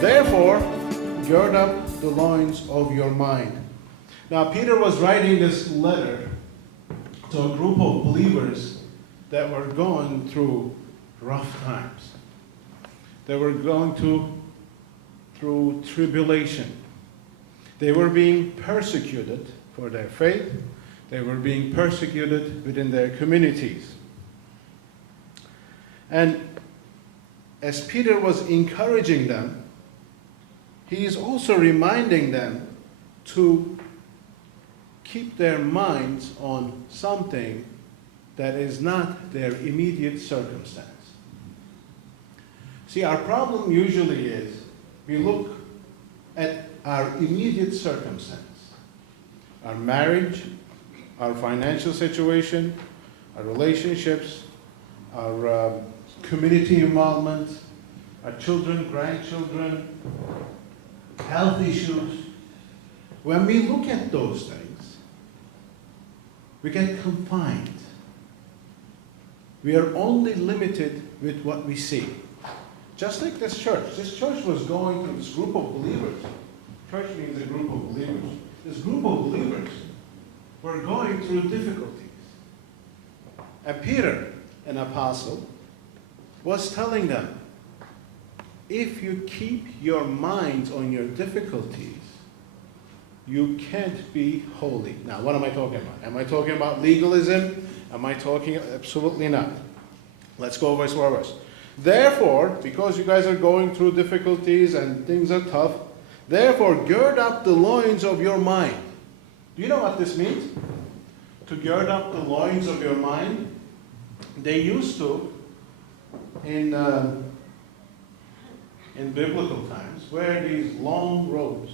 Therefore, gird up the loins of your mind. Now, Peter was writing this letter to a group of believers that were going through rough times. They were going through tribulation. They were being persecuted for their faith. They were being persecuted within their communities. And as Peter was encouraging them, he is also reminding them to keep their minds on something that is not their immediate circumstance. See, our problem usually is we look at our immediate circumstance, our marriage, our financial situation, our relationships, our community involvement, our children, grandchildren, health issues. When we look at those things, we get confined. We are only limited with what we see. Just like this church. This church was going through this group of believers. Church means a group of believers. This group of believers were going through difficulties. And Peter, an apostle, was telling them, if you keep your minds on your difficulties, you can't be holy. Now, what am I talking about? Am I talking about legalism? Am I talking? Absolutely not. Let's go verse by verse. Therefore, because you guys are going through difficulties and things are tough, therefore gird up the loins of your mind. Do you know what this means? To gird up the loins of your mind? They used to, in biblical times, wear these long robes.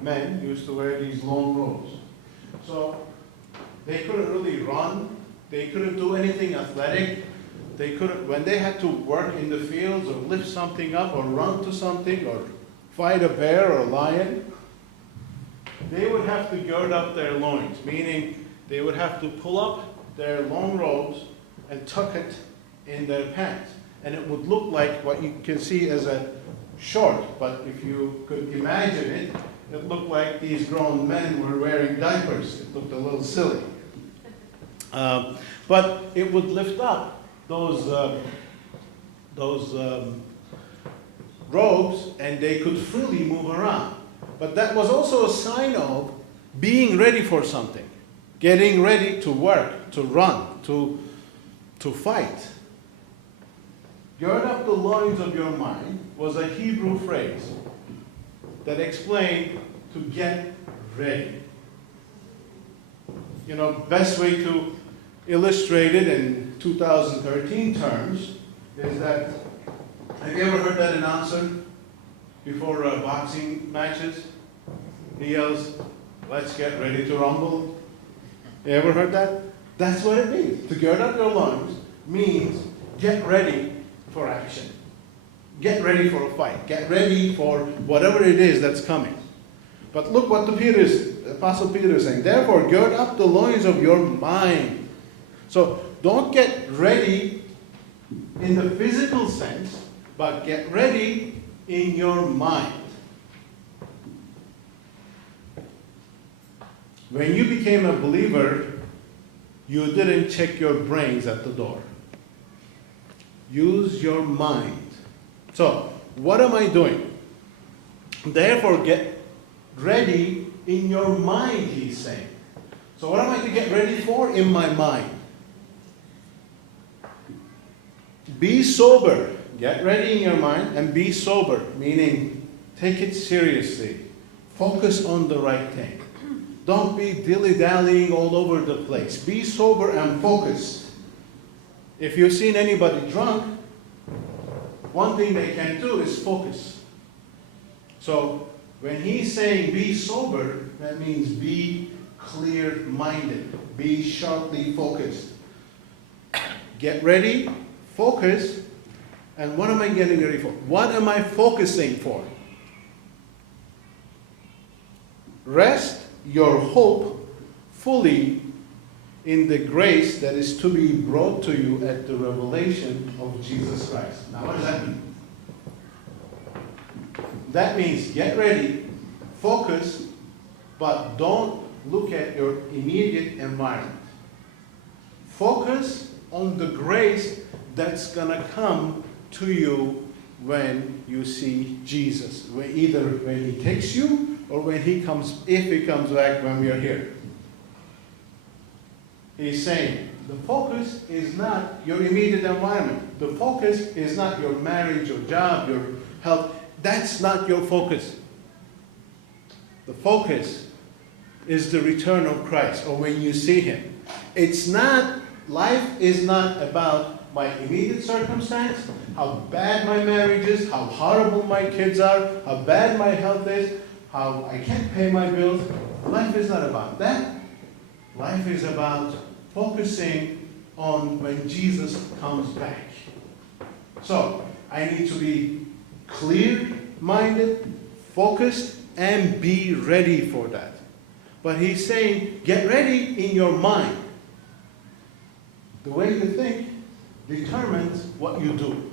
Men used to wear these long robes. So they couldn't really run. They couldn't do anything athletic. They couldn't, when they had to work in the fields or lift something up or run to something or fight a bear or a lion, they would have to gird up their loins, meaning they would have to pull up their long robes and tuck it in their pants. And it would look like what you can see as a short, but if you could imagine it, it looked like these grown men were wearing diapers. It looked a little silly. But it would lift up those robes, and they could freely move around. But that was also a sign of being ready for something, getting ready to work, to run, to fight. Gird up the loins of your mind was a Hebrew phrase that explained to get ready. You know, best way to illustrate it in 2013 terms is that, have you ever heard that announcer before boxing matches? He yells, "Let's get ready to rumble." You ever heard that? That's what it means. To gird up your loins means get ready for action. Get ready for a fight. Get ready for whatever it is that's coming. But look what the Apostle Peter is saying. Therefore, gird up the loins of your mind. So don't get ready in the physical sense, but get ready in your mind. When you became a believer, you didn't check your brains at the door. Use your mind. So, what am I doing? Therefore, get ready in your mind, he's saying. So what am I to get ready for? In my mind. Be sober. Get ready in your mind and be sober, meaning take it seriously. Focus on the right thing. Don't be dilly-dallying all over the place. Be sober and focused. If you've seen anybody drunk, one thing they can do is focus. So when he's saying be sober, that means be clear-minded. Be sharply focused. Get ready, focus, and what am I getting ready for? What am I focusing for? Rest your hope fully in the grace that is to be brought to you at the revelation of Jesus Christ. Now, what does that mean? that means get ready, focus, but don't look at your immediate environment. Focus on the grace that's going to come to you when you see Jesus, either when he takes you or when he comes, if he comes back when we are here. He's saying the focus is not your immediate environment. The focus is not your marriage, your job, your health. That's not your focus. The focus is the return of Christ, or when you see him. Life is not about my immediate circumstance, how bad my marriage is, how horrible my kids are, how bad my health is, how I can't pay my bills. Life is not about that. Life is about focusing on when Jesus comes back. So, I need to be clear-minded, focused, and be ready for that. But he's saying, get ready in your mind. The way you think determines what you do.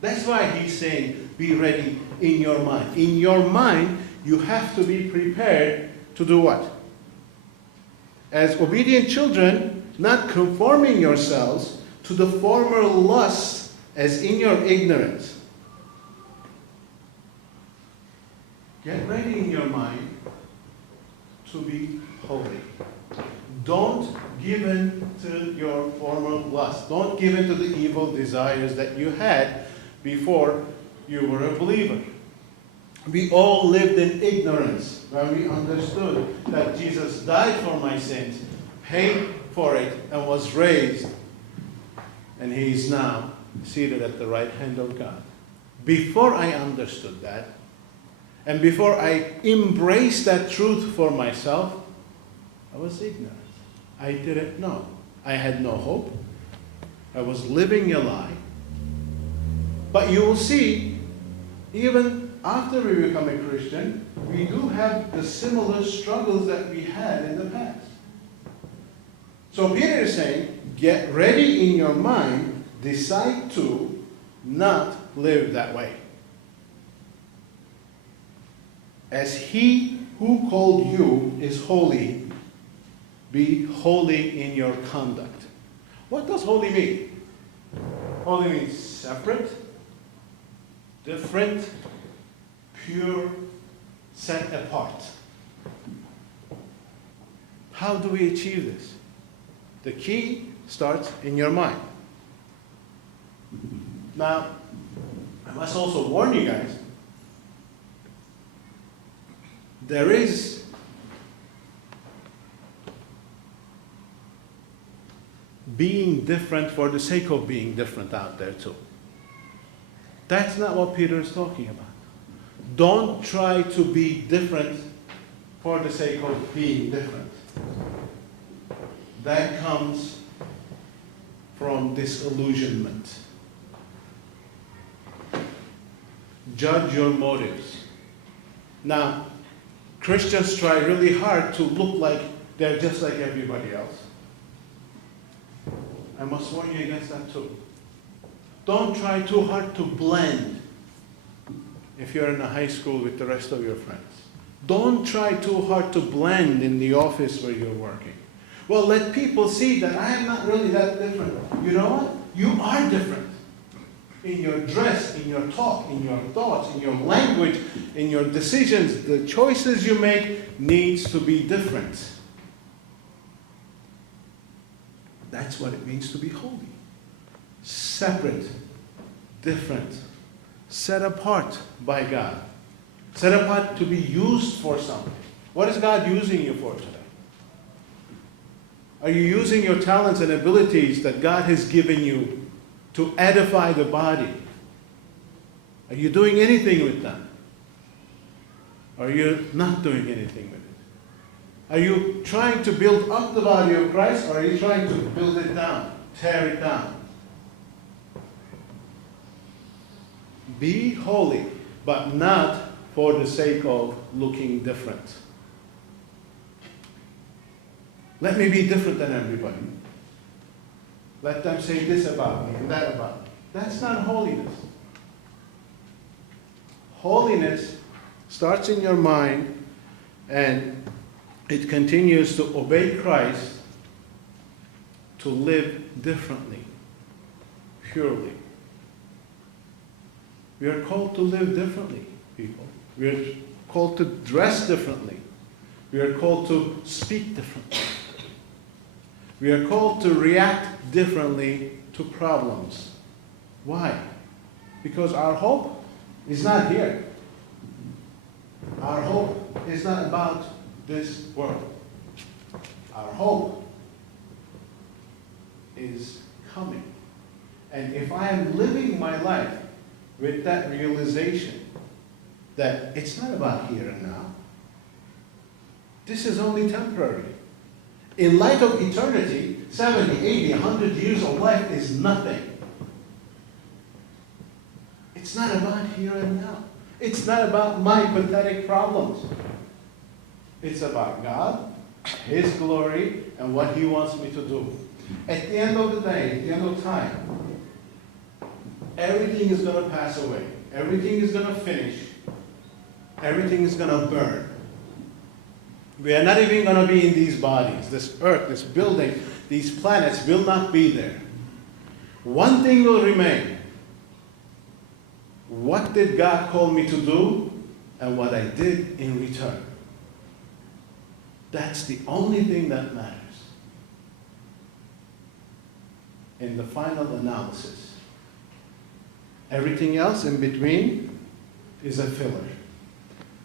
That's why he's saying, be ready in your mind. In your mind, you have to be prepared to do what? As obedient children, not conforming yourselves to the former lusts as in your ignorance. Get ready in your mind to be holy. Don't give in to your former lust. Don't give in to the evil desires that you had before you were a believer. We all lived in ignorance when we understood that Jesus died for my sins, paid for it, and was raised. And he is now seated at the right hand of God. Before I understood that, and before I embraced that truth for myself, I was ignorant. I didn't know. I had no hope. I was living a lie. But you will see, even after we become a Christian, we do have the similar struggles that we had in the past. So Peter is saying, get ready in your mind, decide to not live that way. As he who called you is holy, be holy in your conduct. What does holy mean? Holy means separate, different, pure, set apart. How do we achieve this? The key starts in your mind. Now, I must also warn you guys, there is being different for the sake of being different out there too. That's not what Peter is talking about. Don't try to be different for the sake of being different. That comes from disillusionment. Judge your motives. Now, Christians try really hard to look like they're just like everybody else. I must warn you against that too. Don't try too hard to blend if you're in a high school with the rest of your friends. Don't try too hard to blend in the office where you're working. Well, let people see that I am not really that different. You know what? You are different. In your dress, in your talk, in your thoughts, in your language, in your decisions, the choices you make needs to be different. That's what it means to be holy. Separate, different, set apart by God. Set apart to be used for something. What is God using you for today? Are you using your talents and abilities that God has given you to edify the body? Are you doing anything with them? Or are you not doing anything with it? Are you trying to build up the body of Christ, or are you trying to build it down, tear it down? Be holy, but not for the sake of looking different. Let me be different than everybody. Let them say this about me and that about me. That's not holiness. Holiness Starts in your mind, and it continues to obey Christ, to live differently, purely. We are called to live differently, people. We are called to dress differently. We are called to speak differently. We are called to react differently to problems. Why? Because our hope is not here. Our hope is not about this world. Our hope is coming. And if I am living my life with that realization that it's not about here and now, this is only temporary. In light of eternity, 70, 80, 100 years of life is nothing. It's not about here and now. It's not about my pathetic problems. It's about God, His glory, and what He wants me to do. At the end of the day, at the end of time, everything is going to pass away. Everything is going to finish. Everything is going to burn. We are not even going to be in these bodies. This earth, this building, these planets will not be there. One thing will remain. What did God call me to do, and what I did in return? That's the only thing that matters. In the final analysis, everything else in between is a filler.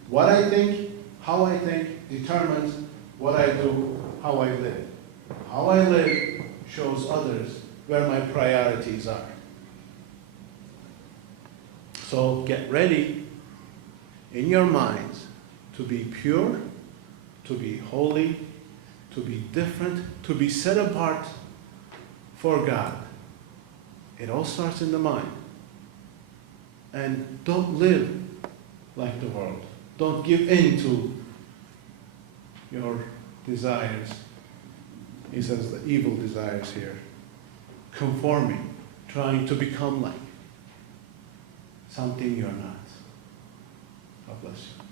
What I think, how I think, determines what I do, how I live. How I live shows others where my priorities are. So get ready in your minds to be pure, to be holy, to be different, to be set apart for God. It all starts in the mind. And don't live like the world. Don't give in to your desires. He says the evil desires here. Conforming, trying to become like something you're not. God bless you.